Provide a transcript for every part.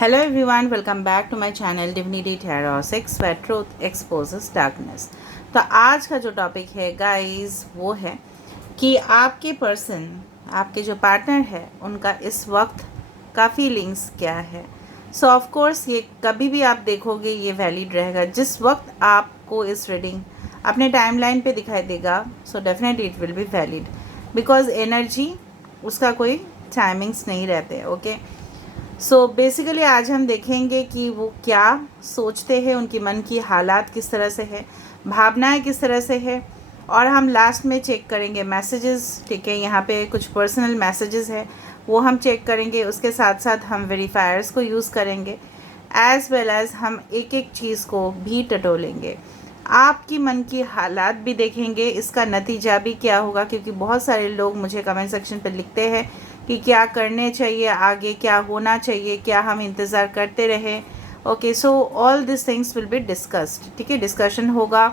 Hello everyone, welcome back to my channel Divinity Tarot 6 where truth exposes darkness। तो आज का जो topic है गाइस वो है कि आपके पर्सन, आपके जो पार्टनर है उनका इस वक्त का फीलिंग्स क्या है। सो ऑफ कोर्स ये कभी भी आप देखोगे ये वैलिड रहेगा। जिस वक्त आपको इस रीडिंग अपने टाइमलाइन पे दिखाई देगा so definitely it will be valid because energy उसका कोई टाइमिंग्स नहीं रहते। ओके सो बेसिकली आज हम देखेंगे कि वो क्या सोचते हैं, उनकी मन की हालात किस तरह से है, भावनाएं किस तरह से है, और हम लास्ट में चेक करेंगे मैसेजेस। ठीक है, यहाँ पे कुछ पर्सनल मैसेजेस है वो हम चेक करेंगे। उसके साथ साथ हम वेरीफायर्स को यूज़ करेंगे एज़ वेल एज़ हम एक एक चीज़ को भी टटोलेंगे। आपकी मन की हालात भी देखेंगे, इसका नतीजा भी क्या होगा, क्योंकि बहुत सारे लोग मुझे कमेंट सेक्शन पर लिखते हैं कि क्या करने चाहिए आगे, क्या होना चाहिए, क्या हम इंतज़ार करते रहें। Okay so all this things will be discussed. ठीक है, डिस्कशन होगा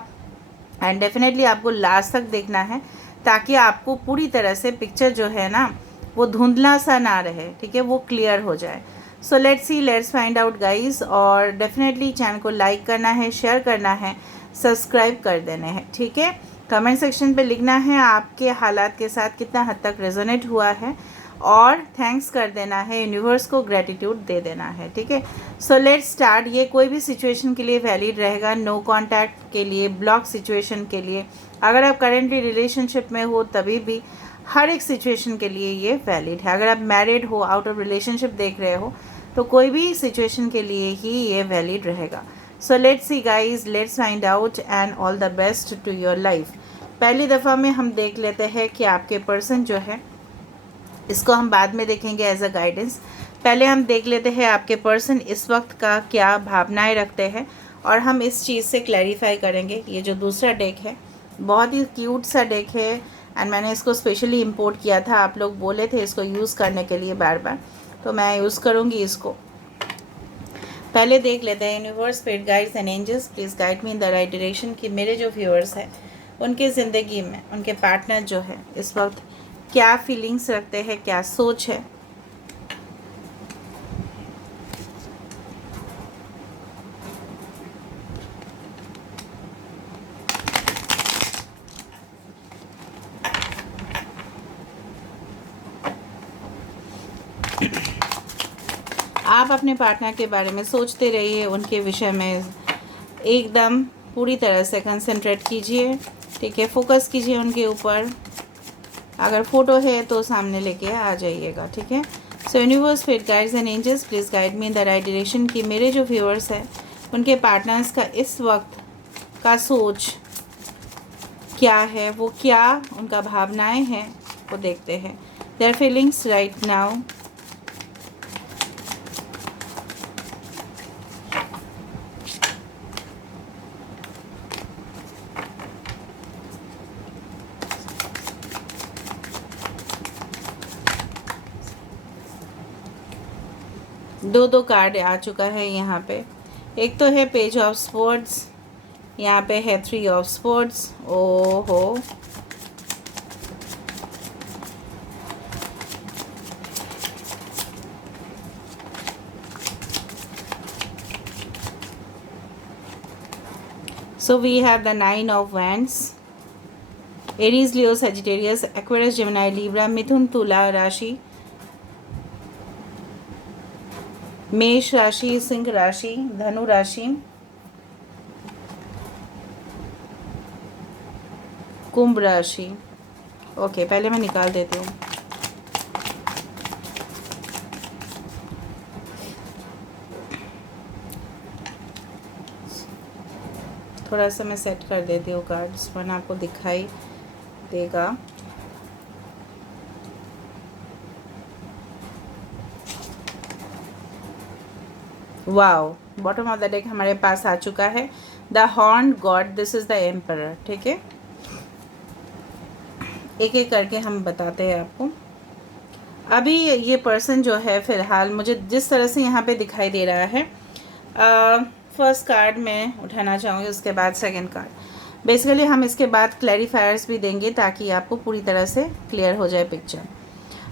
एंड डेफिनेटली आपको लास्ट तक देखना है ताकि आपको पूरी तरह से पिक्चर जो है ना वो धुंधला सा ना रहे। ठीक है, वो क्लियर हो जाए। सो let's C, let's find out guys. और डेफिनेटली चैनल को लाइक करना है, शेयर करना है, सब्सक्राइब कर देने हैं। ठीक है, कमेंट सेक्शन पे लिखना है आपके हालात के साथ कितना हद तक रेजोनेट हुआ है और थैंक्स कर देना है, यूनिवर्स को ग्रेटिट्यूड दे देना है। ठीक है, सो लेट्स स्टार्ट। ये कोई भी सिचुएशन के लिए वैलिड रहेगा, नो कांटेक्ट के लिए, ब्लॉक सिचुएशन के लिए, अगर आप करेंटली रिलेशनशिप में हो तभी भी, हर एक सिचुएशन के लिए ये वैलिड है। अगर आप मैरिड हो, आउट ऑफ रिलेशनशिप देख रहे हो तो कोई भी सिचुएशन के लिए ही ये वैलिड रहेगा। So let's see guys, let's find out and all the best to your life. पहली दफ़ा में हम देख लेते हैं कि आपके पर्सन जो है, इसको हम बाद में देखेंगे एज अ गाइडेंस। पहले हम देख लेते हैं आपके पर्सन इस वक्त का क्या भावनाएं रखते हैं और हम इस चीज़ से क्लैरिफाई करेंगे। ये जो दूसरा डेक है बहुत ही क्यूट सा डेक है एंड मैंने इसको स्पेशली इंपोर्ट किया था। आप लोग बोले थे इसको यूज़ करने के लिए बार बार, तो मैं यूज़ करूँगी इसको। पहले देख लेते हैं universe, spirit guides and angels please guide me in the right direction कि मेरे जो व्यूअर्स हैं उनके ज़िंदगी में उनके पार्टनर जो है इस वक्त क्या फीलिंग्स रखते हैं, क्या सोच है। आप अपने पार्टनर के बारे में सोचते रहिए, उनके विषय में एकदम पूरी तरह से कंसंट्रेट कीजिए। ठीक है, फोकस कीजिए उनके ऊपर। अगर फ़ोटो है तो सामने लेके आ जाइएगा। ठीक है, so universe, spirit guides and angels please guide me in the right direction कि मेरे जो व्यूअर्स हैं उनके पार्टनर्स का इस वक्त का सोच क्या है, वो क्या उनका भावनाएं हैं वो देखते हैं। Their feelings right now. दो कार्ड आ चुका है यहाँ पे। एक तो है पेज ऑफ स्वॉर्ड्स, यहाँ पे है 3 ऑफ स्वॉर्ड्स। ओहो, so we have the 9 of wands. Aries, Leo, Sagittarius, Aquarius, Gemini, Libra, Mithun, Tula राशि, मेष राशि, सिंह राशि, धनु राशि, कुंभ राशि। ओके, पहले मैं निकाल देती हूँ। थोड़ा सा मैं सेट कर देती हूँ कार्ड्स, वरना आपको दिखाई देगा। Wow, bottom of the deck हमारे पास आ चुका है the horn God, this is the emperor. ठीक है, एक एक करके हम बताते हैं आपको। अभी ये पर्सन जो है फ़िलहाल मुझे जिस तरह से यहाँ पे दिखाई दे रहा है, फर्स्ट कार्ड मैं उठाना चाहूँगी, उसके बाद सेकंड कार्ड। बेसिकली हम इसके बाद क्लैरिफायर्स भी देंगे ताकि आपको पूरी तरह से क्लियर हो जाए picture.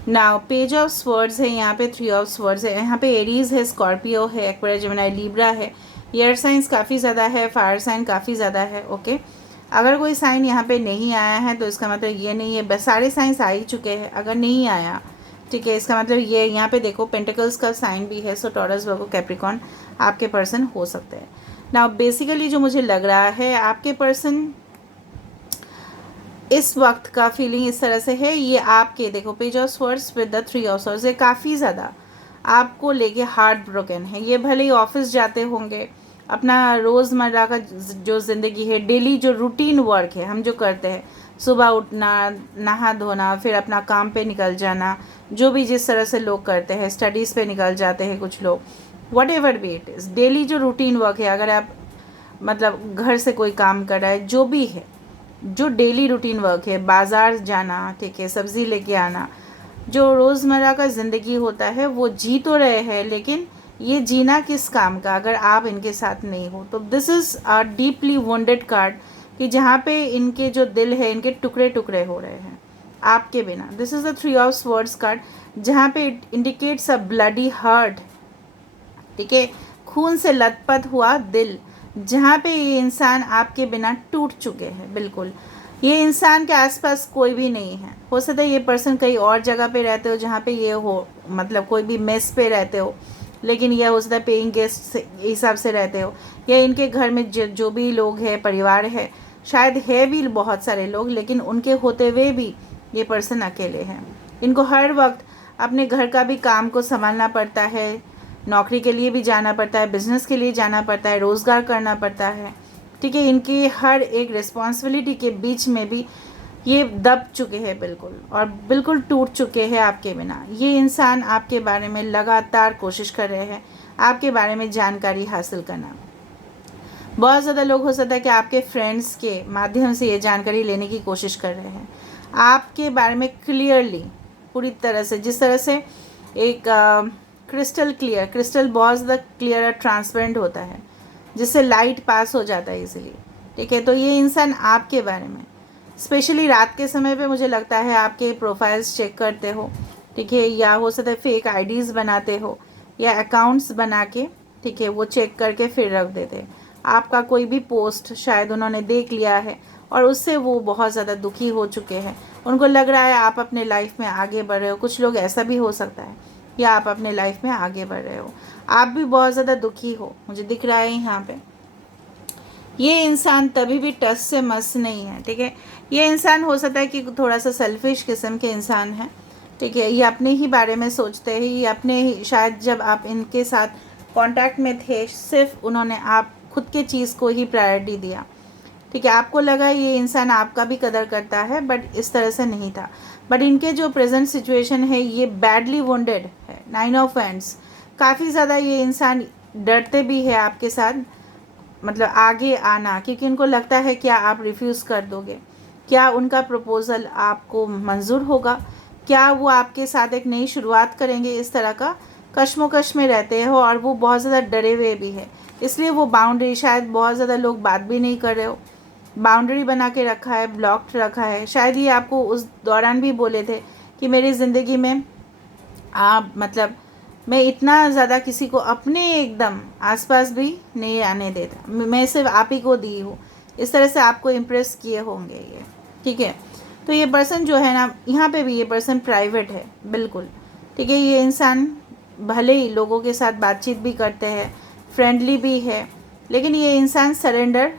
Now page of swords है, यहाँ पे 3 ऑफ स्वर्ड्स है, यहाँ पे एरीज है, स्कॉर्पियो है, एक्वेरियस, जेमिनी, लिब्रा है। एयर साइंस काफ़ी ज़्यादा है, फायर साइन काफ़ी ज़्यादा है। ओके, अगर कोई साइन यहाँ पे नहीं आया है तो इसका मतलब ये नहीं है, बस सारे साइंस आ ही चुके हैं। अगर नहीं आया, ठीक है, इसका मतलब ये यहाँ पे देखो पेंटिकल्स का साइन भी है, सो टॉरस, वर्गो, कैप्रिकॉर्न आपके पर्सन हो सकते हैं। नाउ बेसिकली जो मुझे लग रहा है आपके पर्सन इस वक्त का फीलिंग इस तरह से है, ये आपके देखो page of swords with the 3 of swords, ये काफ़ी ज़्यादा आपको लेके हार्ट ब्रोकन है। ये भले ही ऑफिस जाते होंगे, अपना रोज़मर्रा का जो ज़िंदगी है, डेली जो रूटीन वर्क है हम जो करते हैं, सुबह उठना, नहा धोना, फिर अपना काम पे निकल जाना, जो भी जिस तरह से लोग करते हैं, स्टडीज़ पे निकल जाते हैं कुछ लोग, what ever be it is, daily जो रूटीन वर्क है, अगर आप मतलब घर से कोई काम कर रहा है, जो भी है, जो डेली रूटीन वर्क है, बाज़ार जाना, ठीक है, सब्ज़ी लेके आना, जो रोज़मर्रा का ज़िंदगी होता है वो जी तो रहे हैं, लेकिन ये जीना किस काम का अगर आप इनके साथ नहीं हो। तो this is a deeply wounded card, कि जहाँ पे इनके जो दिल है इनके टुकड़े टुकड़े हो रहे हैं आपके बिना। This is the 3 of swords card, जहाँ पे it indicates a bloody heart, ठीक है, खून से लथपथ हुआ दिल, जहाँ पे ये इंसान आपके बिना टूट चुके हैं। बिल्कुल, ये इंसान के आसपास कोई भी नहीं है। हो सकता है ये पर्सन कहीं और जगह पे रहते हो जहाँ पे ये हो, मतलब कोई भी मेस पे रहते हो, लेकिन यह हो सकता है पेइंग गेस्ट हिसाब से रहते हो, या इनके घर में जो भी लोग हैं, परिवार है, शायद है भी बहुत सारे लोग, लेकिन उनके होते हुए भी ये पर्सन अकेले हैं। इनको हर वक्त अपने घर का भी काम को संभालना पड़ता है, नौकरी के लिए भी जाना पड़ता है, बिजनेस के लिए जाना पड़ता है, रोज़गार करना पड़ता है, ठीक है। इनकी हर एक रिस्पॉन्सिबिलिटी के बीच में भी ये दब चुके हैं बिल्कुल, और बिल्कुल टूट चुके हैं आपके बिना। ये इंसान आपके बारे में लगातार कोशिश कर रहे हैं, आपके बारे में जानकारी हासिल करना। बहुत ज़्यादा लोग हो सकता है कि आपके फ्रेंड्स के माध्यम से ये जानकारी लेने की कोशिश कर रहे हैं आपके बारे में क्लियरली, पूरी तरह से, जिस तरह से एक क्रिस्टल क्लियर, क्रिस्टल बहुत ज़्यादा क्लियर और ट्रांसपेरेंट होता है, जिससे लाइट पास हो जाता है इजीली, ठीक है। तो ये इंसान आपके बारे में स्पेशली रात के समय पे मुझे लगता है आपके प्रोफाइल्स चेक करते हो, ठीक है, या हो सकता है फेक आईडीज़ बनाते हो, या अकाउंट्स बना के, ठीक है, वो चेक करके फिर रख देते हैं। आपका कोई भी पोस्ट शायद उन्होंने देख लिया है और उससे वो बहुत ज़्यादा दुखी हो चुके हैं। उनको लग रहा है आप अपने लाइफ में आगे बढ़ रहे हो, कुछ लोग ऐसा भी हो सकता है, या आप अपने लाइफ में आगे बढ़ रहे हो, आप भी बहुत ज़्यादा दुखी हो, मुझे दिख रहा है यहाँ पे। ये इंसान तभी भी टस से मस नहीं है, ठीक है। ये इंसान हो सकता है कि थोड़ा सा सेल्फिश किस्म के इंसान है, ठीक है। ये अपने ही बारे में सोचते हैं, ये अपने ही, शायद जब आप इनके साथ कांटेक्ट में थे सिर्फ उन्होंने आप खुद के चीज़ को ही प्रायोरिटी दिया, ठीक है। आपको लगा ये इंसान आपका भी कदर करता है, बट इस तरह से नहीं था। बट इनके जो प्रेजेंट सिचुएशन है ये बैडली वोंडेड है, 9 ऑफ हैंड्स। काफ़ी ज़्यादा ये इंसान डरते भी है आपके साथ, मतलब आगे आना, क्योंकि उनको लगता है क्या आप रिफ्यूज़ कर दोगे, क्या उनका प्रपोज़ल आपको मंजूर होगा, क्या वो आपके साथ एक नई शुरुआत करेंगे। इस तरह का कश्मोकश में रहते हो, और वो बहुत ज़्यादा डरे हुए भी है, इसलिए वो बाउंड्री, शायद बहुत ज़्यादा लोग बात भी नहीं कर रहे हो, बाउंड्री बना के रखा है, ब्लॉक्ड रखा है। शायद ये आपको उस दौरान भी बोले थे कि मेरी ज़िंदगी में आप, मतलब मैं इतना ज़्यादा किसी को अपने एकदम आसपास भी नहीं आने देता, मैं सिर्फ आप ही को दी हूँ। इस तरह से आपको इम्प्रेस किए होंगे ये, ठीक है। तो ये पर्सन जो है ना, यहाँ पे भी ये पर्सन प्राइवेट है बिल्कुल, ठीक है। ये इंसान भले ही लोगों के साथ बातचीत भी करते हैं, फ्रेंडली भी है, लेकिन ये इंसान सरेंडर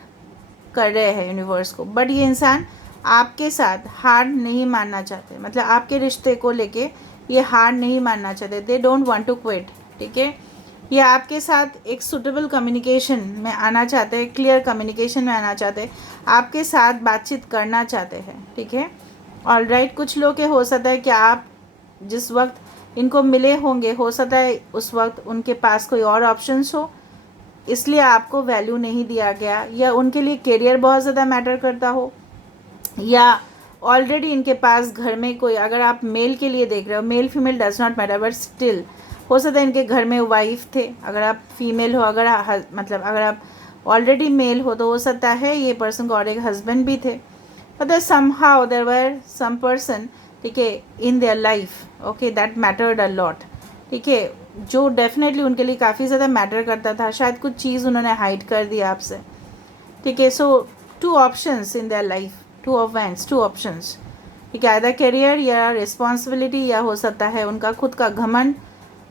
कर रहे हैं यूनिवर्स को। बट ये इंसान आपके साथ हार नहीं मानना चाहते, मतलब आपके रिश्ते को लेके ये हार नहीं मानना चाहते, they don't want to quit, ठीक है। ये आपके साथ एक सुटेबल कम्युनिकेशन में आना चाहते हैं, क्लियर कम्युनिकेशन में आना चाहते हैं, आपके साथ बातचीत करना चाहते हैं, ठीक है। ऑलराइट, कुछ लोग के हो सकता है कि आप जिस वक्त इनको मिले होंगे, हो सकता है उस वक्त उनके पास कोई और ऑप्शंस हो, इसलिए आपको वैल्यू नहीं दिया गया, या उनके लिए करियर बहुत ज़्यादा मैटर करता हो, या ऑलरेडी इनके पास घर में कोई, अगर आप मेल के लिए देख रहे हो, male female does not matter, but still हो सकता है इनके घर में वाइफ थे, अगर आप फीमेल हो, अगर मतलब अगर आप ऑलरेडी मेल हो तो हो सकता है ये पर्सन को और एक हस्बैंड भी थे, मतलब somehow there were some person, ठीक है, in their life, okay, that mattered a lot, ठीक है, जो डेफिनेटली उनके लिए काफ़ी ज़्यादा मैटर करता था, शायद कुछ चीज़ उन्होंने हाइड कर दिया आपसे, ठीक है। So two options in their life, two events, two options, ठीक है, आइदर करियर या रिस्पॉन्सिबिलिटी, या हो सकता है उनका खुद का घमंड,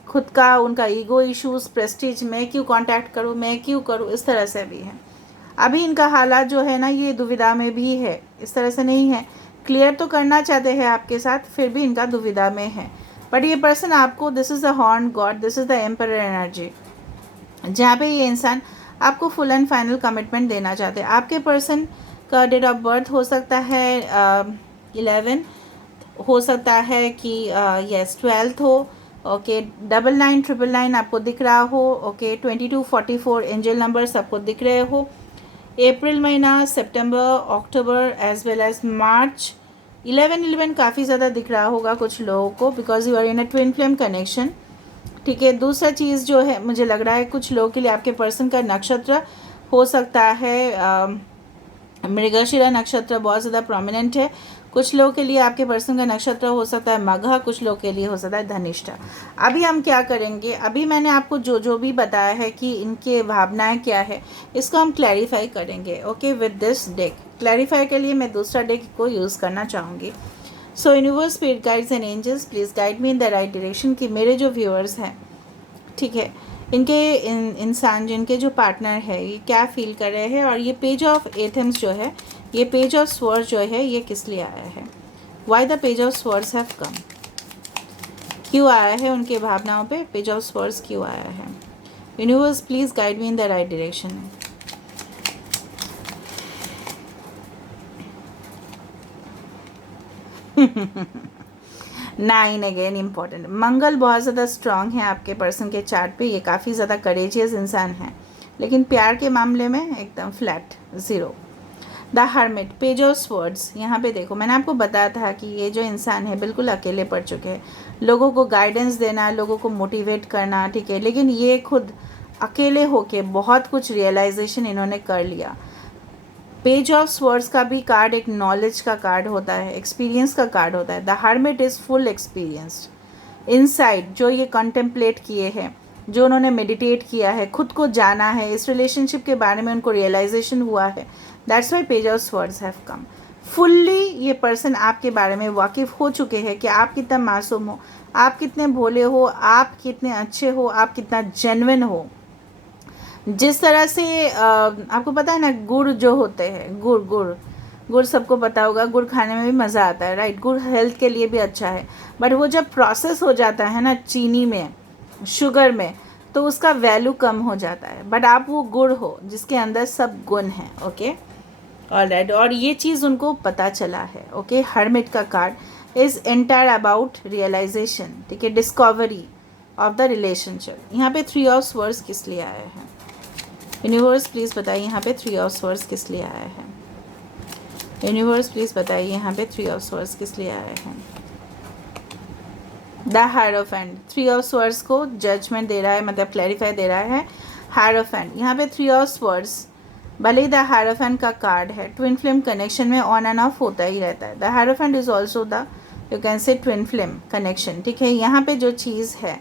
खुद का उनका ईगो इश्यूज़, प्रेस्टीज, मैं क्यों कांटेक्ट करूँ, मैं क्यों करूँ, इस तरह से भी है। अभी इनका हालात जो है ना ये दुविधा में भी है, इस तरह से नहीं है, क्लियर तो करना चाहते हैं आपके साथ, फिर भी इनका दुविधा में है। बट ये पर्सन आपको, this is the horn God, this is the emperor energy, जहाँ पे ये इंसान आपको फुल एंड फाइनल कमिटमेंट देना चाहते हैं। आपके पर्सन का डेट ऑफ बर्थ हो सकता है 11, हो सकता है कि यस 12 हो, ओके, 9999 आपको दिख रहा हो, ओके, 2244 एंजल नंबर्स आपको दिख रहे हो। अप्रैल महीना, सितंबर, October as well as March, 11 काफ़ी ज़्यादा दिख रहा होगा कुछ लोगों को, because you are in a twin flame connection, ठीक है। दूसरा चीज़ जो है मुझे लग रहा है कुछ लोगों के लिए आपके पर्सन का नक्षत्र हो सकता है मृगशिरा नक्षत्र बहुत ज़्यादा प्रोमिनेंट है। कुछ लोगों के लिए आपके पर्सन का नक्षत्र हो सकता है मघा, कुछ लोगों के लिए हो सकता है धनिष्ठा। अभी हम क्या करेंगे, अभी मैंने आपको जो जो भी बताया है कि इनके भावनाएं क्या है, इसको हम क्लैरिफाई करेंगे, okay, with this deck. Clarify के लिए मैं दूसरा डेक को यूज़ करना चाहूँगी। So universe, spirit guides and angels, please guide me in the right direction, कि मेरे जो व्यूअर्स हैं, ठीक है, इनके इंसान जिनके जो पार्टनर है ये क्या फील कर रहे हैं, और ये पेज ऑफ एथम्स जो है, ये पेज ऑफ स्वर्ड्स जो है, ये किस लिए आया है, why the page of swords have come, क्यों आया है उनके भावनाओं पे पेज ऑफ स्वर्ड्स क्यों आया है। Universe please guide me in the right direction. 9 again important. Mangal बहुत ज़्यादा स्ट्रांग है आपके पर्सन के चार्ट पे, ये काफ़ी ज़्यादा करेजियस इंसान है, लेकिन प्यार के मामले में एकदम flat, zero. The hermit, page of swords, यहाँ पे देखो मैंने आपको बताया था कि ये जो इंसान है बिल्कुल अकेले पड़ चुके हैं, लोगों को गाइडेंस देना, लोगों को मोटिवेट करना, ठीक है, लेकिन ये खुद अकेले होके बहुत कुछ रियलाइजेशन इन्होंने कर लिया। पेज ऑफ स्वर्ड्स का भी कार्ड एक नॉलेज का कार्ड होता है, एक्सपीरियंस का कार्ड होता है। The hermit is full experienced inside, जो ये कंटेम्पलेट किए हैं, जो उन्होंने मेडिटेट किया है, खुद को जाना है, इस रिलेशनशिप के बारे में उनको रियलाइजेशन हुआ है, that's why page of swords have come. Fully ये पर्सन आपके बारे में वाकिफ़ हो चुके हैं कि आप कितना मासूम हो, आप कितने भोले हो, आप कितने अच्छे हो, आप कितना जेन्युइन हो। जिस तरह से आपको पता है ना, गुड़ जो होते हैं, गुड़ गुड़ गुड़ सबको पता होगा, गुड़ खाने में भी मज़ा आता है, राइट, गुड़ हेल्थ के लिए भी अच्छा है, बट वो जब प्रोसेस हो जाता है ना चीनी में, शुगर में, तो उसका वैल्यू कम हो जाता है। बट आप वो गुड़ हो जिसके अंदर सब गुण हैं, ओके, ऑलराइट, और ये चीज़ उनको पता चला है, ओके। हर्मिट का card is entire about realisation, ठीक है, डिस्कवरी ऑफ द रिलेशनशिप। यहाँ पे 3 ऑफ स्वर्ड्स किस लिए आए हैं, यूनिवर्स प्लीज़ बताइए यहाँ पे 3 ऑफ स्वर्ड्स किस लिए आया है। यूनिवर्स प्लीज़ बताइए यहाँ पे 3 ऑफ स्वर्ड्स किस लिए आया है। द हायरोफेंट, 3 ऑफ स्वर्ड्स को जजमेंट दे रहा है, मतलब क्लैरिफाई दे रहा है। हायरोफेंट, यहाँ पे 3 ऑफ स्वर्ड्स, भले ही द हायरोफेंट का कार्ड है, ट्विन फ्लेम कनेक्शन में ऑन एंड ऑफ होता ही रहता है। The hierophant is also the, you can say, twin flame connection, ठीक है। यहाँ पे जो चीज़ है,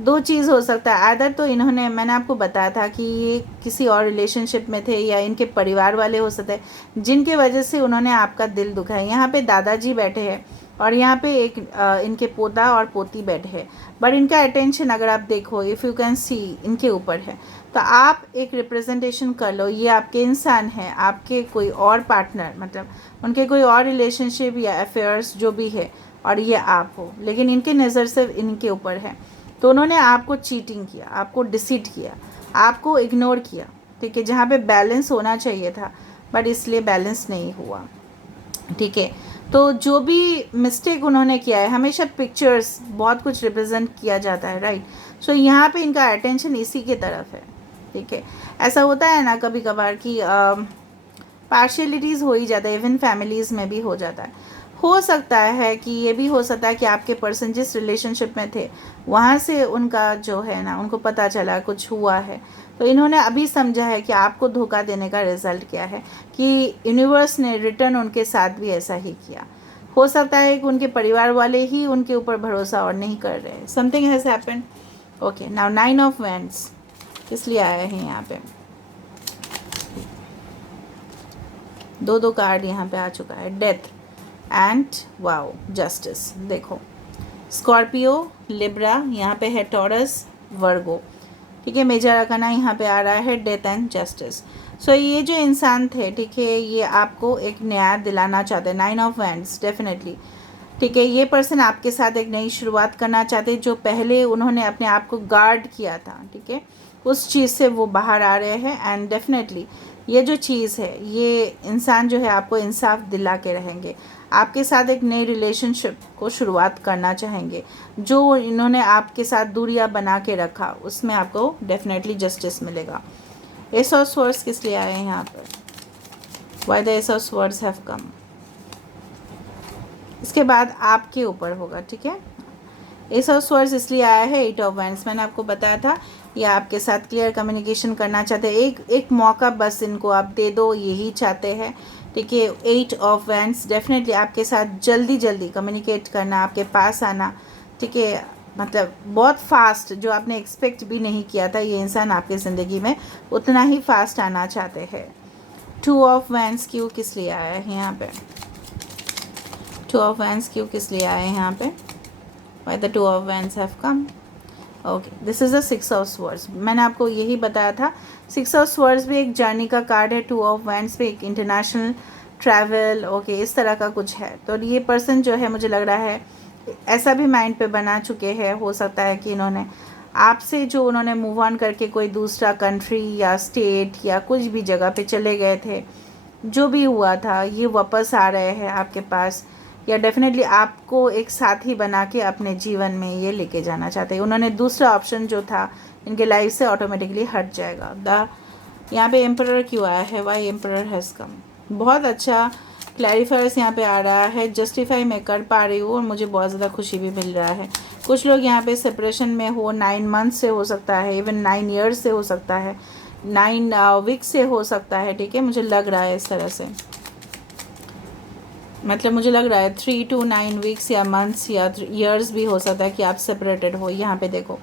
2 चीज़ हो सकता है, आदर तो इन्होंने, मैंने आपको बताया था कि ये किसी और रिलेशनशिप में थे, या इनके परिवार वाले हो सकते हैं जिनके वजह से उन्होंने आपका दिल दुखा है। यहाँ पे दादाजी बैठे हैं, और यहाँ पे एक इनके पोता और पोती बैठे हैं, बट इनका अटेंशन अगर आप देखो, इफ़ यू कैन सी, इनके ऊपर है। तो आप एक रिप्रेजेंटेशन कर लो, ये आपके इंसान हैं, आपके कोई और पार्टनर, मतलब उनके कोई और रिलेशनशिप या अफेयर्स जो भी है, और ये आप हो, लेकिन इनके नज़र से इनके ऊपर है, तो उन्होंने आपको चीटिंग किया, आपको डिसीट किया, आपको इग्नोर किया, ठीक है, जहाँ पे बैलेंस होना चाहिए था, बट इसलिए बैलेंस नहीं हुआ, ठीक है। तो जो भी मिस्टेक उन्होंने किया है, हमेशा पिक्चर्स बहुत कुछ रिप्रेजेंट किया जाता है, राइट। सो यहाँ पे इनका अटेंशन इसी की तरफ है, ठीक है। ऐसा होता है ना कभी कभार कि पार्शियलिटीज़ हो ही जाता है, इवन फैमिलीज़ में भी हो जाता है। हो सकता है कि ये भी हो सकता है कि आपके पर्सन जिस रिलेशनशिप में थे वहाँ से उनका जो है ना, उनको पता चला कुछ हुआ है, तो इन्होंने अभी समझा है कि आपको धोखा देने का रिजल्ट क्या है, कि यूनिवर्स ने रिटर्न उनके साथ भी ऐसा ही किया। हो सकता है कि उनके परिवार वाले ही उनके ऊपर भरोसा और नहीं कर रहे हैं। Something has happened. Okay, now 9 of wands इसलिए आया है यहाँ पे। दो कार्ड यहाँ पे आ चुका है, डेथ एंड वाओ जस्टिस। देखो स्कॉर्पियो, लिब्रा, यहाँ पे है टॉरस, वर्गो, ठीक है। मेजर अरकाना यहाँ पे आ रहा है डेथ एंड जस्टिस। सो ये जो इंसान थे, ठीक है, ये आपको एक न्याय दिलाना चाहते हैं। 9 ऑफ वैंड्स डेफिनेटली, ठीक है। ये पर्सन आपके साथ एक नई शुरुआत करना चाहते हैं। जो पहले उन्होंने अपने आप को गार्ड किया था, ठीक है, उस चीज़ से वो बाहर आ रहे हैं। एंड डेफिनेटली ये जो चीज़ है, ये इंसान जो है आपको इंसाफ दिला के रहेंगे। आपके साथ एक नई रिलेशनशिप को शुरुआत करना चाहेंगे। जो इन्होंने आपके साथ दूरियां बना के रखा, उसमें आपको डेफिनेटली जस्टिस मिलेगा। एस ऑफ स्वॉर्ड्स किस लिए आए हैं यहाँ पर? Why the S of swords have come? इसके बाद आपके ऊपर होगा, ठीक है। एस ऑफ स्वॉर्ड्स इसलिए आया है, 8 ऑफ वैंड्स। मैंने आपको बताया था ये आपके साथ क्लियर कम्युनिकेशन करना चाहते हैं। एक मौका बस इनको आप दे दो, यही चाहते हैं, ठीक है। 8 ऑफ वैंड्स डेफिनेटली आपके साथ जल्दी कम्युनिकेट करना, आपके पास आना, ठीक है। मतलब बहुत फास्ट, जो आपने एक्सपेक्ट भी नहीं किया था, ये इंसान आपकी ज़िंदगी में उतना ही फास्ट आना चाहते हैं। 2 ऑफ वैंड्स क्यों किस लिए आया है यहाँ पे? 2 ऑफ वैंड्स क्यों किस लिए आए हैं यहाँ पे? Why the 2 of wands have come? Okay, this is the 6 of swords. मैंने आपको यही बताया था, 6 of swords भी एक जर्नी का कार्ड है, 2 of wands भी एक इंटरनेशनल ट्रैवल, ओके, इस तरह का कुछ है। तो ये पर्सन जो है, मुझे लग रहा है ऐसा भी माइंड पे बना चुके हैं, हो सकता है कि इन्होंने आपसे जो उन्होंने मूव ऑन करके कोई दूसरा कंट्री या स्टेट या कुछ भी जगह पे चले गए थे, जो भी हुआ था, ये वापस आ रहे हैं आपके पास, या डेफिनेटली आपको एक साथी बना के अपने जीवन में ये लेके जाना चाहते हैं। उन्होंने दूसरा ऑप्शन जो था इनके लाइफ से ऑटोमेटिकली हट जाएगा। यहाँ पे एम्परर क्यों आया है? Why emperor has come? बहुत अच्छा क्लैरिफायर्स यहाँ पे आ रहा है। जस्टिफाई मैं कर पा रही हूँ और मुझे बहुत ज़्यादा खुशी भी मिल रहा है। कुछ लोग यहाँ पे सेपरेशन में हो, 9 मंथ से हो सकता है, इवन 9 ईयर्स से हो सकता है, 9 वीक से हो सकता है, ठीक है। मुझे लग रहा है इस तरह से, मतलब मुझे लग रहा है 3 to 9 वीक्स या मंथ्स या ईयर्स भी हो सकता है कि आप सेपरेटेड हो। यहाँ पे देखो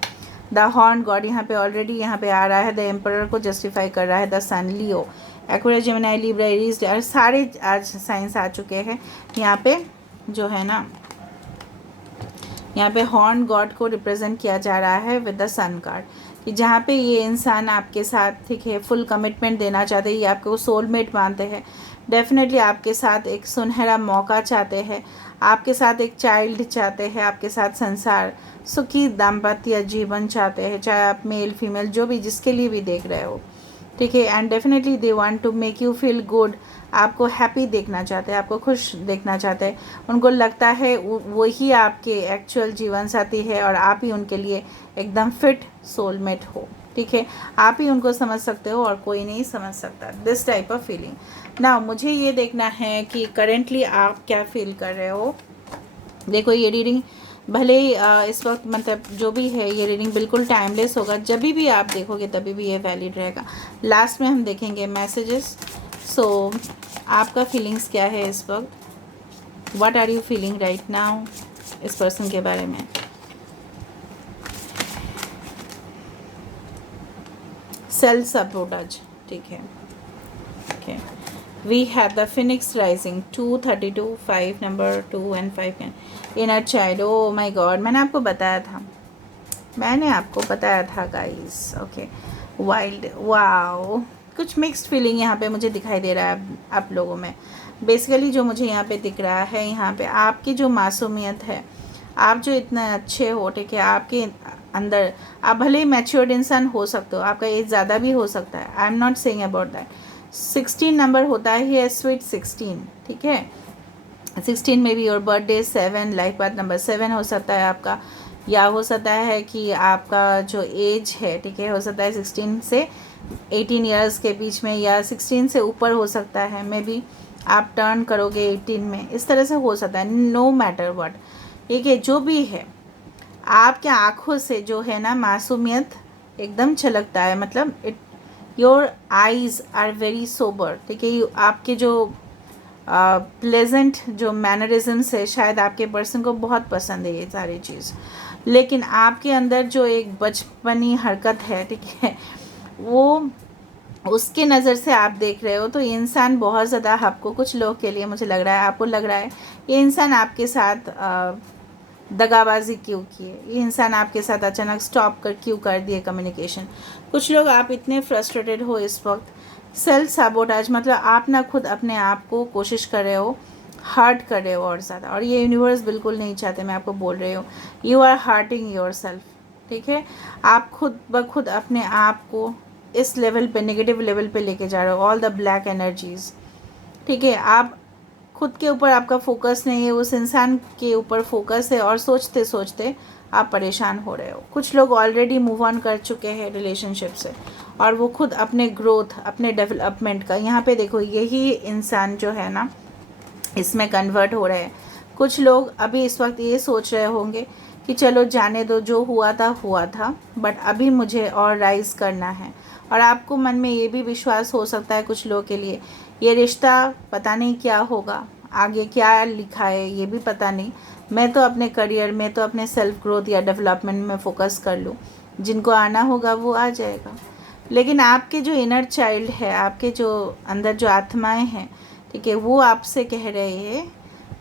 द हॉर्न गॉड यहाँ पे ऑलरेडी यहाँ पे आ रहा है, द एम्परर को जस्टिफाई कर रहा है, the sun, Leo, Aquarius, Gemini, Libra, Aries, सारे आज साइंस आ चुके हैं। यहाँ पे जो है ना, यहाँ पे हॉर्न गॉड को रिप्रेजेंट किया जा रहा है विद द सन कार्ड, कि जहाँ पे ये इंसान आपके साथ, ठीक है, फुल कमिटमेंट देना चाहते हैं, ये आपको सोलमेट मानते हैं, डेफिनेटली आपके साथ एक सुनहरा मौका चाहते हैं, आपके साथ एक चाइल्ड चाहते हैं, आपके साथ संसार सुखी दाम्पत्य जीवन चाहते हैं, चाहे आप मेल फीमेल जो भी जिसके लिए भी देख रहे हो, ठीक है। And definitely they want to make you feel good, आपको हैप्पी देखना चाहते हैं, आपको खुश देखना चाहते हैं। उनको लगता है वही आपके एक्चुअल जीवन साथी है और आप ही उनके लिए एकदम फिट सोलमेट हो, ठीक है। आप ही उनको समझ सकते हो और कोई नहीं समझ सकता, दिस टाइप ऑफ फीलिंग। ना मुझे ये देखना है कि करेंटली आप क्या फील कर रहे हो। देखो ये रीडिंग भले ही इस वक्त मतलब जो भी है, ये रीडिंग बिल्कुल टाइमलेस होगा, जब भी आप देखोगे तभी भी ये वैलिड रहेगा। लास्ट में हम देखेंगे मैसेजेस। सो आपका फीलिंग्स क्या है इस वक्त? What are you feeling right now इस पर्सन के बारे में? सेल्फ सपोर्टेज, ठीक है, okay. We have the phoenix rising, 232, 5 number 2 and 5 inner child. Oh my God, मैंने आपको बताया था गाइस, ओके। वाइल्ड, वाओ, कुछ मिक्स्ड फीलिंग यहाँ पे मुझे दिखाई दे रहा है आप लोगों में। बेसिकली जो मुझे यहाँ पे दिख रहा है, यहाँ पे आपकी जो मासूमियत है, आप जो इतने अच्छे हो, ठीक है, आपके अंदर आप भले ही मैच्योर्ड इंसान हो सकते हो, आपका एज ज़्यादा भी हो सकता है, I am not saying about that. 16 number होता है स्वीट 16, ठीक है। 16 में भी और बर्थडे 7, लाइफ पाथ नंबर 7 हो सकता है आपका, या हो सकता है कि आपका जो एज है, ठीक है, हो सकता है 16 से 18 ईयर्स के बीच में, या 16 से ऊपर हो सकता है, मे बी आप टर्न करोगे 18 में, इस तरह से हो सकता है। नो मैटर व्हाट, ठीक है, जो भी है, आपके आँखों से जो है ना मासूमियत एकदम छलकता है, मतलब your eyes are very sober, ठीक है। आपके जो प्लेजेंट जो मैनरिज्म्स है, शायद आपके पर्सन को बहुत पसंद है ये सारी चीज़, लेकिन आपके अंदर जो एक बचपनी हरकत है, ठीक है, वो उसके नज़र से आप देख रहे हो। तो ये इंसान बहुत ज़्यादा आपको, कुछ लोग के लिए मुझे लग रहा है, आपको लग रहा है ये इंसान आपके साथ दगाबाजी क्यों किए, ये इंसान आपके साथ अचानक स्टॉप क्यों कर दिए कम्युनिकेशन। कुछ लोग आप इतने फ्रस्ट्रेटेड हो इस वक्त, सेल्फ सैबोटेज, मतलब आप ना खुद अपने आप को कोशिश कर रहे हो, हर्ट कर रहे हो और ज़्यादा, और ये यूनिवर्स बिल्कुल नहीं चाहते, मैं आपको बोल रही हूँ, यू आर हार्टिंग योर सेल्फ, ठीक है। आप खुद ब खुद अपने आप को इस लेवल पे, नेगेटिव लेवल पे लेके जा रहे हो, ऑल द ब्लैक एनर्जीज़, ठीक है। आप खुद के ऊपर आपका फोकस नहीं है, उस इंसान के ऊपर फोकस है, और सोचते सोचते आप परेशान हो रहे हो। कुछ लोग ऑलरेडी मूव ऑन कर चुके हैं रिलेशनशिप से, और वो खुद अपने ग्रोथ, अपने डेवलपमेंट का, यहाँ पे देखो यही इंसान जो है ना, इसमें कन्वर्ट हो रहे हैं। कुछ लोग अभी इस वक्त ये सोच रहे होंगे कि चलो जाने दो, जो हुआ था, बट अभी मुझे और राइज करना है। और आपको मन में ये भी विश्वास हो सकता है कुछ लोगों के लिए, ये रिश्ता पता नहीं क्या होगा, आगे क्या लिखा है ये भी पता नहीं, मैं तो अपने करियर में, तो अपने सेल्फ ग्रोथ या डेवलपमेंट में फ़ोकस कर लूँ, जिनको आना होगा वो आ जाएगा। लेकिन आपके जो इनर चाइल्ड है, आपके जो अंदर जो आत्माएं हैं, ठीक है, वो आपसे कह रहे हैं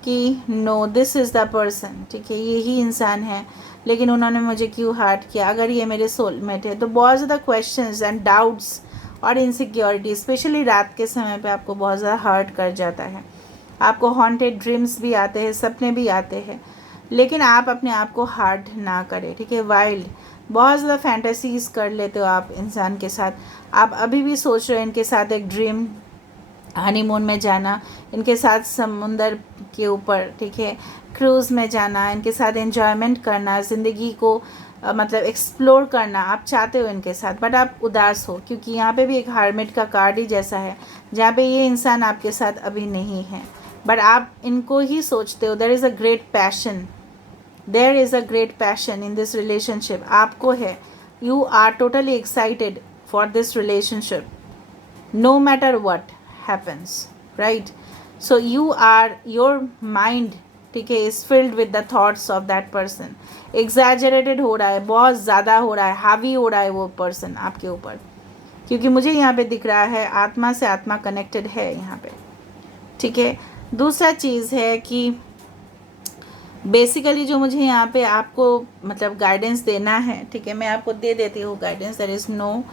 कि no, this is the person, ठीक है, यही इंसान है, लेकिन उन्होंने मुझे क्यों हर्ट किया, अगर ये मेरे सोलमेट है। तो बहुत ज़्यादा क्वेश्चंस एंड डाउट्स और इनसिक्योरिटी, स्पेशली रात के समय पे आपको बहुत ज़्यादा हर्ट कर जाता है, आपको हॉन्टेड ड्रीम्स भी आते हैं, सपने भी आते हैं, लेकिन आप अपने आप को हार्ट ना करें, ठीक है। वाइल्ड बहुत ज़्यादा फैंटेसीज़ कर लेते हो आप इंसान के साथ, आप अभी भी सोच रहे हो इनके साथ एक ड्रीम हनीमून में जाना, इनके साथ समुंदर के ऊपर, ठीक है, क्रूज़ में जाना, इनके साथ एंजॉयमेंट करना, ज़िंदगी को मतलब एक्सप्लोर करना आप चाहते हो इनके साथ, बट आप उदास हो, क्योंकि यहाँ पे भी एक हार्मिट का कार्ड ही जैसा है, जहाँ पे ये इंसान आपके साथ अभी नहीं है, बट आप इनको ही सोचते हो। There is a great passion, there is a great passion in this relationship, आपको है, you are totally excited for this relationship, no matter what happens, right? So you are, your mind, ठीक है, is filled with the thoughts of that person, exaggerated हो रहा है, बहुत ज़्यादा हो रहा है, हावी हो रहा है वो पर्सन आपके ऊपर, क्योंकि मुझे यहाँ पे दिख रहा है आत्मा से आत्मा कनेक्टेड है यहाँ पे, ठीक है। दूसरा चीज़ है कि बेसिकली जो मुझे यहाँ पे आपको मतलब गाइडेंस देना है, ठीक है, मैं आपको दे देती हूँ guidance, there is no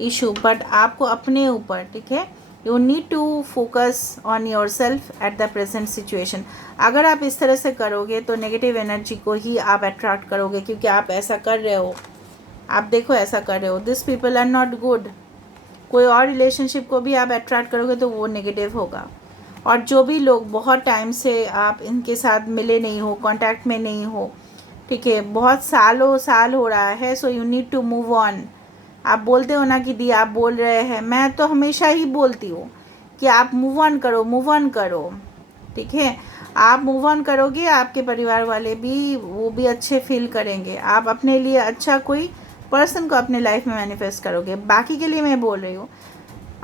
issue, but आपको अपने ऊपर, ठीक है, you need to focus on yourself at the present situation. अगर आप इस तरह से करोगे तो नेगेटिव एनर्जी को ही आप अट्रैक्ट करोगे, क्योंकि आप ऐसा कर रहे हो, आप देखो ऐसा कर रहे हो, this people are not good. कोई और रिलेशनशिप को भी आप अट्रैक्ट करोगे तो वो नेगेटिव होगा। और जो भी लोग बहुत टाइम से आप इनके साथ मिले नहीं हो, कांटेक्ट में नहीं हो, ठीक है, बहुत सालों साल हो रहा है, so you need to move on. आप बोलते हो ना कि दी, आप बोल रहे हैं, मैं तो हमेशा ही बोलती हूँ कि आप मूव ऑन करो, मूव ऑन करो, ठीक है। आप मूव ऑन करोगे, आपके परिवार वाले भी, वो भी अच्छे फील करेंगे, आप अपने लिए अच्छा कोई पर्सन को अपने लाइफ में मैनिफेस्ट करोगे। बाकी के लिए मैं बोल रही हूँ,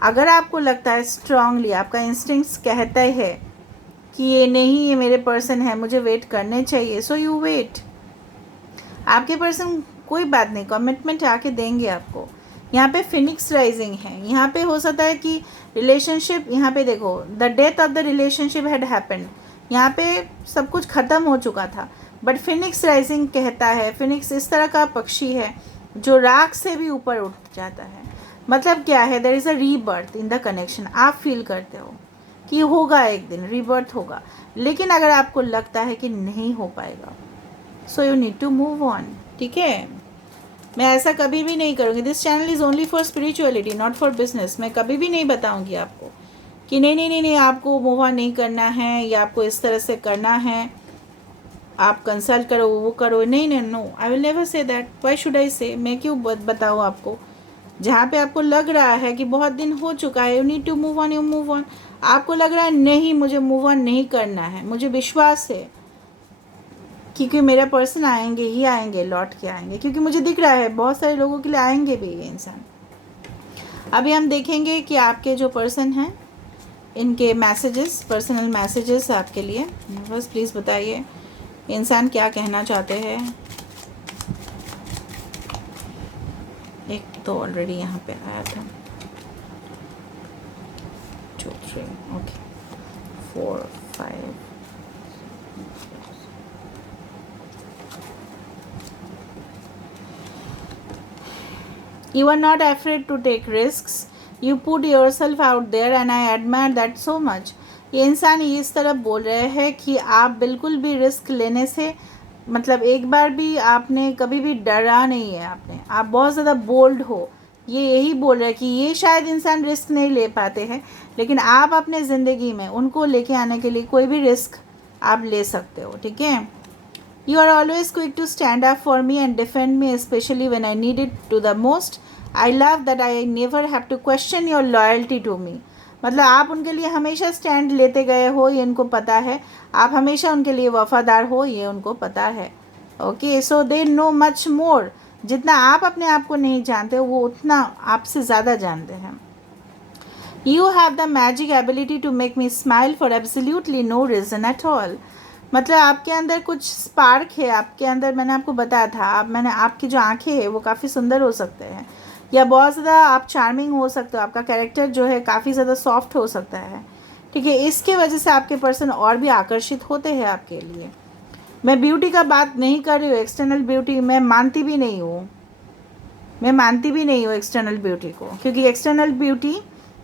अगर आपको लगता है स्ट्रांगली, आपका इंस्टिंक्ट्स कहता है कि ये नहीं, ये मेरे पर्सन है, मुझे वेट करने चाहिए, सो यू वेट। आपके पर्सन कोई बात नहीं, कमिटमेंट आके देंगे आपको। यहाँ पे फिनिक्स राइजिंग है, यहाँ पे हो सकता है कि रिलेशनशिप, यहाँ पे देखो the death of the relationship had happened, यहाँ पे सब कुछ ख़त्म हो चुका था, बट फिनिक्स राइजिंग कहता है, फिनिक्स इस तरह का पक्षी है जो राख से भी ऊपर उठ जाता है। मतलब क्या है, there is a rebirth in the connection. आप फील करते हो कि होगा एक दिन रीबर्थ होगा, लेकिन अगर आपको लगता है कि नहीं हो पाएगा, so you need to move on, ठीक है। मैं ऐसा कभी भी नहीं करूँगी, this channel is only for spirituality, not for business. मैं कभी भी नहीं बताऊँगी आपको कि नहीं नहीं नहीं नहीं आपको मूव ऑन नहीं करना है, या आपको इस तरह से करना है, आप कंसल्ट करो, वो करो, नहीं नहीं, no, I will never say that. Why should I say, मैं क्यों बताऊँ आपको। जहाँ पे आपको लग रहा है कि बहुत दिन हो चुका है, you need to move on, you move on. आपको लग रहा है नहीं, मुझे मूव ऑन नहीं करना है, मुझे विश्वास है क्योंकि मेरा पर्सन आएंगे ही आएंगे, लौट के आएंगे, क्योंकि मुझे दिख रहा है बहुत सारे लोगों के लिए आएंगे भी ये इंसान। अभी हम देखेंगे कि आपके जो पर्सन हैं इनके मैसेजेस, पर्सनल मैसेजेस आपके लिए। बस प्लीज़ बताइए इंसान क्या कहना चाहते हैं। एक तो ऑलरेडी यहाँ पे आया था, 2 3 okay 4 5। You are not afraid to take risks. You put yourself out there and I admire that so much. ये इंसान इस तरफ बोल रहे हैं कि आप बिल्कुल भी रिस्क लेने से, मतलब एक बार भी आपने कभी भी डरा नहीं है आपने, आप बहुत ज़्यादा बोल्ड हो। ये यही बोल रहे हैं कि ये शायद इंसान रिस्क नहीं ले पाते हैं, लेकिन आप अपने ज़िंदगी में उनको लेके आने के लिए कोई भी रिस्क आप ले सकते हो, ठीक है। You are always quick to stand up for me and defend me, especially when I need it to the most. I love that I never have to question your loyalty to me. मतलब आप उनके लिए हमेशा stand लेते गए हो, ये उनको पता है। आप हमेशा उनके लिए वफ़ादार हो, ये उनको पता है। Okay, so they know much more. जितना आप अपने आप को नहीं जानते, वो उतना आपसे ज़्यादा जानते हैं। You have the magic ability to make me smile for absolutely no reason at all. मतलब आपके अंदर कुछ स्पार्क है, आपके अंदर, मैंने आपको बताया था, आपकी जो आंखें हैं वो काफ़ी सुंदर हो सकते हैं, या बहुत ज़्यादा आप चार्मिंग हो सकते हो, आपका कैरेक्टर जो है काफ़ी ज़्यादा सॉफ्ट हो सकता है, ठीक है। इसके वजह से आपके पर्सन और भी आकर्षित होते हैं आपके लिए। मैं ब्यूटी का बात नहीं कर रही हूँ, एक्सटर्नल ब्यूटी मैं मानती भी नहीं हूँ, एक्सटर्नल ब्यूटी को, क्योंकि एक्सटर्नल ब्यूटी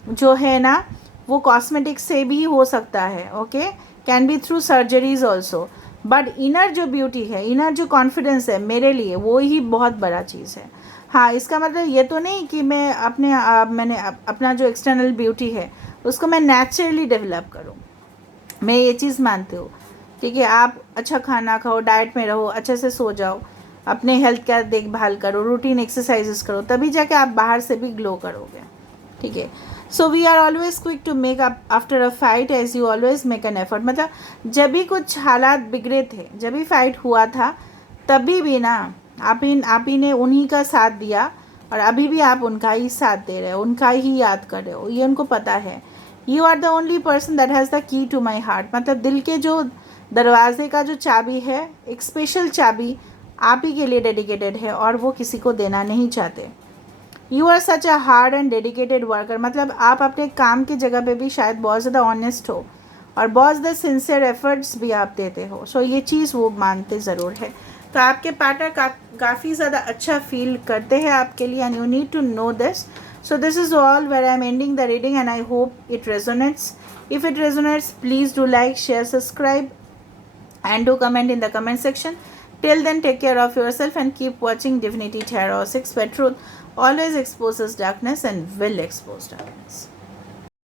जो है ना वो कॉस्मेटिक्स से भी हो सकता है, okay, can be through surgeries also, but inner जो ब्यूटी है, इनर जो कॉन्फिडेंस है, मेरे लिए वो ही बहुत बड़ा चीज़ है। हाँ, इसका मतलब ये तो नहीं कि मैं मैंने अपना जो एक्सटर्नल ब्यूटी है उसको मैं नेचुरली डेवलप करूँ, मैं ये चीज़ मानती हूँ, ठीक है। आप अच्छा खाना खाओ, डाइट में रहो, अच्छे से सो जाओ, अपने हेल्थ का देखभाल करो, रूटीन एक्सरसाइजेस करो, तभी जाके आप बाहर से भी ग्लो करोगे, ठीक है। So we are always quick to make up after a fight as you always make an effort. मतलब जब भी कुछ हालात बिगड़े थे, जब भी फाइट हुआ था, तभी भी ना आप ही ने उन्हीं का साथ दिया, और अभी भी आप उनका ही साथ दे रहे हो, उनका ही याद कर रहे हो, ये उनको पता है। You are the only person that has the key to my heart. मतलब दिल के जो दरवाजे का जो चाबी है, एक स्पेशल चाबी आप ही के लिए डेडिकेटेड है, और वो किसी को देना नहीं चाहते। You are such a hard and dedicated worker. मतलब आप अपने काम की जगह पे भी शायद बहुत ज़्यादा ऑनेस्ट हो, और बहुत ज़्यादा सिंसियर एफर्ट्स भी आप देते हो। सो ये चीज़ वो मानते ज़रूर है। तो आपके पार्टनर काफ़ी ज़्यादा अच्छा फील करते हैं आपके लिए, and you need to know this. So this is all where I am ending the reading, and I hope it resonates. If it resonates, please do like, share, subscribe, and do comment in the comment section. Till then, take care of yourself and keep watching Divinity Tarot 6, where truth always exposes darkness and will expose darkness.